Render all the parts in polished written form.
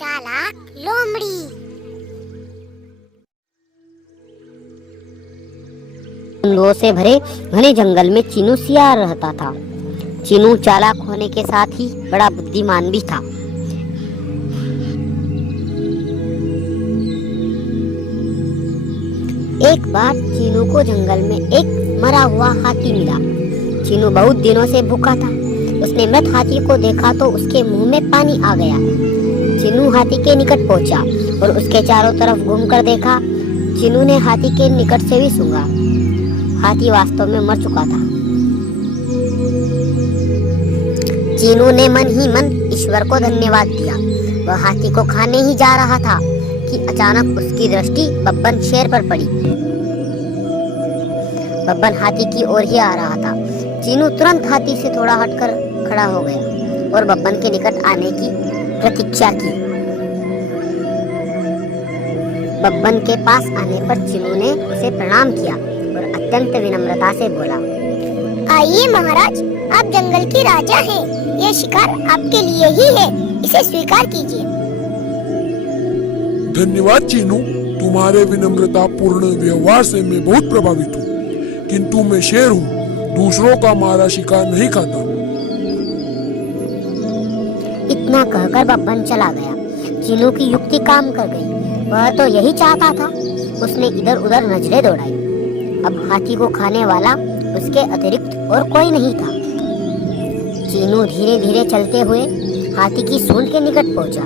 चालाक लोमड़ी। लोगों से भरे घने जंगल में चीनू सियार रहता था। चीनू चालाक होने के साथ ही बड़ा बुद्धिमान भी था। एक बार चीनू को जंगल में एक मरा हुआ हाथी मिला। चीनू बहुत दिनों से भूखा था। उसने मृत हाथी को देखा तो उसके मुंह में पानी आ गया। चीनू हाथी के निकट पहुंचा और उसके चारों तरफ घूमकर देखा। चीनू ने हाथी के निकट से भी सूंघा। हाथी वास्तव में मर चुका था। चीनू ने मन ही मन ईश्वर को धन्यवाद दिया। वह हाथी को खाने ही जा रहा था कि अचानक उसकी दृष्टि बब्बन शेर पर पड़ी। बब्बन हाथी की ओर ही आ रहा था। चीनू तुरंत हाथी से थोड़ा हटकर खड़ा हो गया और बब्बन के निकट आने की प्रतीक्षा की। बब्बन के पास आने पर चीनू ने उसे प्रणाम किया और अत्यंत विनम्रता से बोला, आइए महाराज, आप जंगल के राजा हैं। यह शिकार आपके लिए ही है, इसे स्वीकार कीजिए। धन्यवाद चीनू, तुम्हारे विनम्रता पूर्ण व्यवहार से मैं बहुत प्रभावित हूँ। किंतु मैं शेर हूँ, दूसरों का मारा शिकार नहीं खाता। इतना कहकर बब्बन चला गया। चीनू की युक्ति काम कर गई। वह तो यही चाहता था। उसने इधर उधर नजरें दौड़ाई। अब हाथी को खाने वाला उसके अतिरिक्त और कोई नहीं था। चीनू धीरे धीरे चलते हुए हाथी की सूंड के निकट पहुंचा।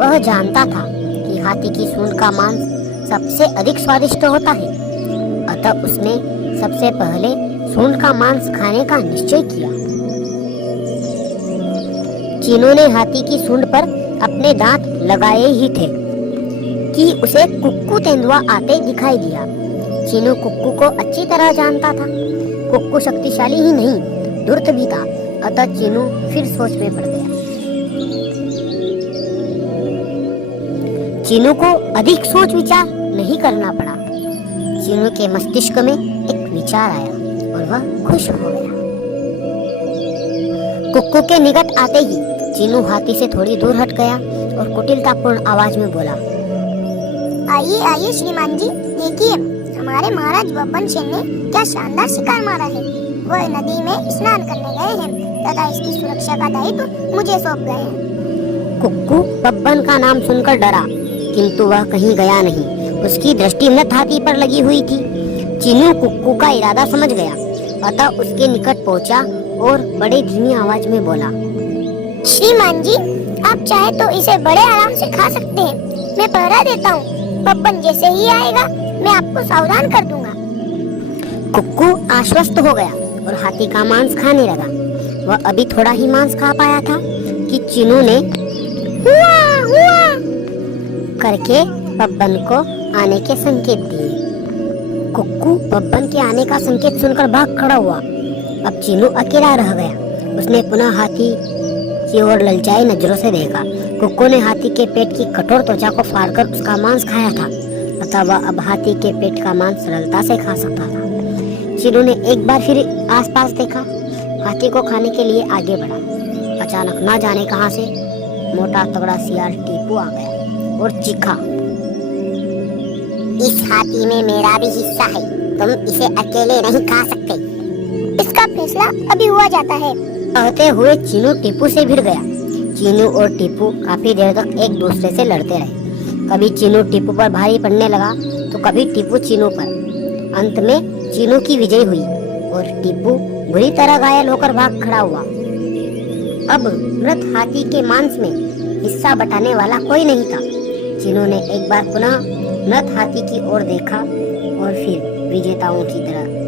वह जानता था कि हाथी की सूंड का मांस सबसे अधिक स्वादिष्ट होता है। अतः उसने सबसे पहले सूंड का मांस खाने का निश्चय किया। चीनू ने हाथी की सूंड पर अपने दांत लगाए ही थे कि उसे कुक्कू तेंदुआ आते दिखाई दिया। चीनू कुक्कू को अच्छी तरह जानता था। कुक्कू शक्तिशाली ही नहीं, धूर्त भी था। अतः चीनू फिर सोच में पड़ गया। चीनू को अधिक सोच विचार नहीं करना पड़ा। चीनू के मस्तिष्क में एक विचार आया और वह खुश हो गया। कुक्कू के निकट आते ही चीनू हाथी से थोड़ी दूर हट गया और कुटिलतापूर्ण आवाज में बोला, आइए आइए श्रीमान जी, देखिए हमारे महाराज बब्बन शेर ने क्या शानदार शिकार मारा है। वह नदी में स्नान करने गए हैं तथा इसकी सुरक्षा का दायित्व मुझे सौंप गए हैं। कुक्कू बब्बन का नाम सुनकर डरा, किंतु वह कहीं गया नहीं। उसकी दृष्टि मृत हाथी पर लगी हुई थी। चीनू कुक्कू का इरादा समझ गया, अतः उसके निकट पहुंचा और बड़े धीमी आवाज में बोला, श्रीमान जी, आप चाहे तो इसे बड़े आराम से खा सकते हैं। मैं पहरा देता हूँ। बब्बन जैसे ही आएगा मैं आपको सावधान कर दूंगा। कुक्कू आश्वस्त हो गया और हाथी का मांस खाने लगा। वह अभी थोड़ा ही मांस खा पाया था कि चीनू ने हुआ हुआ करके बब्बन को आने के संकेत दिए। कुक्कू बब्बन के आने का संकेत सुनकर भाग खड़ा हुआ। अब चीनू अकेला रह गया। उसने पुनः हाथी की ओर ललचाई नजरों से देखा। कुक्कू ने हाथी के पेट की कठोर त्वचा को फाड़कर उसका मांस खाया था, अतः वह अब हाथी के पेट का मांस सरलता से खा सकता था। चीनू ने एक बार फिर आसपास देखा। हाथी को खाने के लिए आगे बढ़ा। अचानक न जाने कहां से मोटा तगड़ा सियार टीपू आ गया और चीखा, इस हाथी में मेरा भी हिस्सा है। तुम इसे अकेले नहीं खा सकते। इसका फैसला अभी हुआ जाता है। कहते हुए चीनू टीपू से भिड़ गया। चीनू और टीपू काफी देर तक एक दूसरे से लड़ते रहे। कभी चीनू टीपू पर भारी पड़ने लगा तो कभी टीपू चीनू पर। अंत में चीनू की विजय हुई और टीपू बुरी तरह घायल होकर भाग खड़ा हुआ। अब मृत हाथी के मांस में हिस्सा बटाने वाला कोई नहीं था। चीनू ने एक बार पुनः मृत हाथी की ओर देखा और फिर विजेताओं की तरह